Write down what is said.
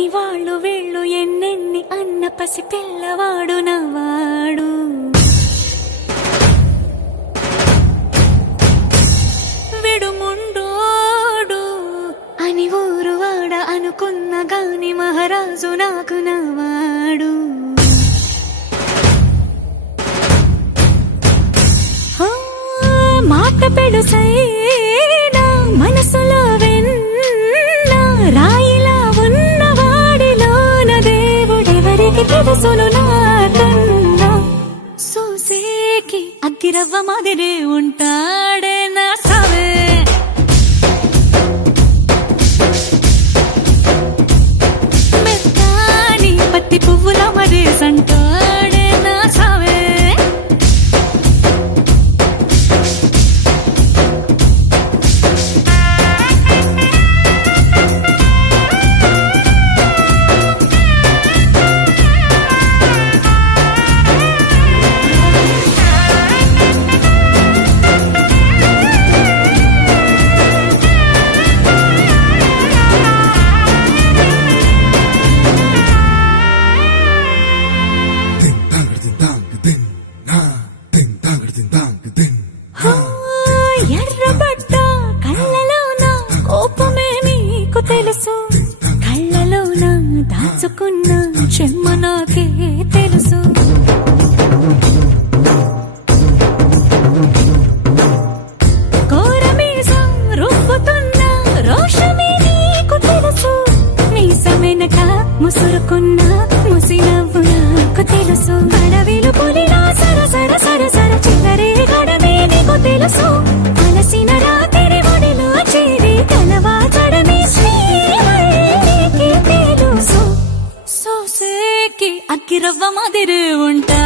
అని వాళ్ళు వీళ్ళు ఎన్నెన్ని అన్న పసి పిల్లవాడు నవ్వాడు. విడుముండోడు అని ఊరు వాడ అనుకున్న గాని మహారాజు నాకు నవ్వాడు. మాట పెడుసైనా మనసులో వెన్న రాయిలా ఉన్నవాడిలోన దేవుడెవరికి తెలుసును నాకన్నా. సూసేకి అగ్గిరవ్వ మాదిరే ఉంటాడే నా సావే. మెత్తాని పత్తి పువ్వుల మరేసంటాడే నా సావే. ఎర్రబడ్డ కళ్ళలోన కోపమే నీకు తెలుసు, కళ్ళలోన దాచుకున్న చెమ్మ నాకే తెలుసు. కోరమీసం రుబ్బుతున్న రోషమే నీకు తెలుసు, మీసమెనక ముసురుకున్న ముసినవ్వు నాకు తెలుసు. అడవిలు పులిలా సరసర సరసర చివరే గడమే నీకు తెలుసు. అలసిన రాత్రి ఒడిలో చేరి కలవాచడమే శ్రీకి తెలుసు. సోసేకి అగ్గిరవ్వ మాదిరి ఉంటా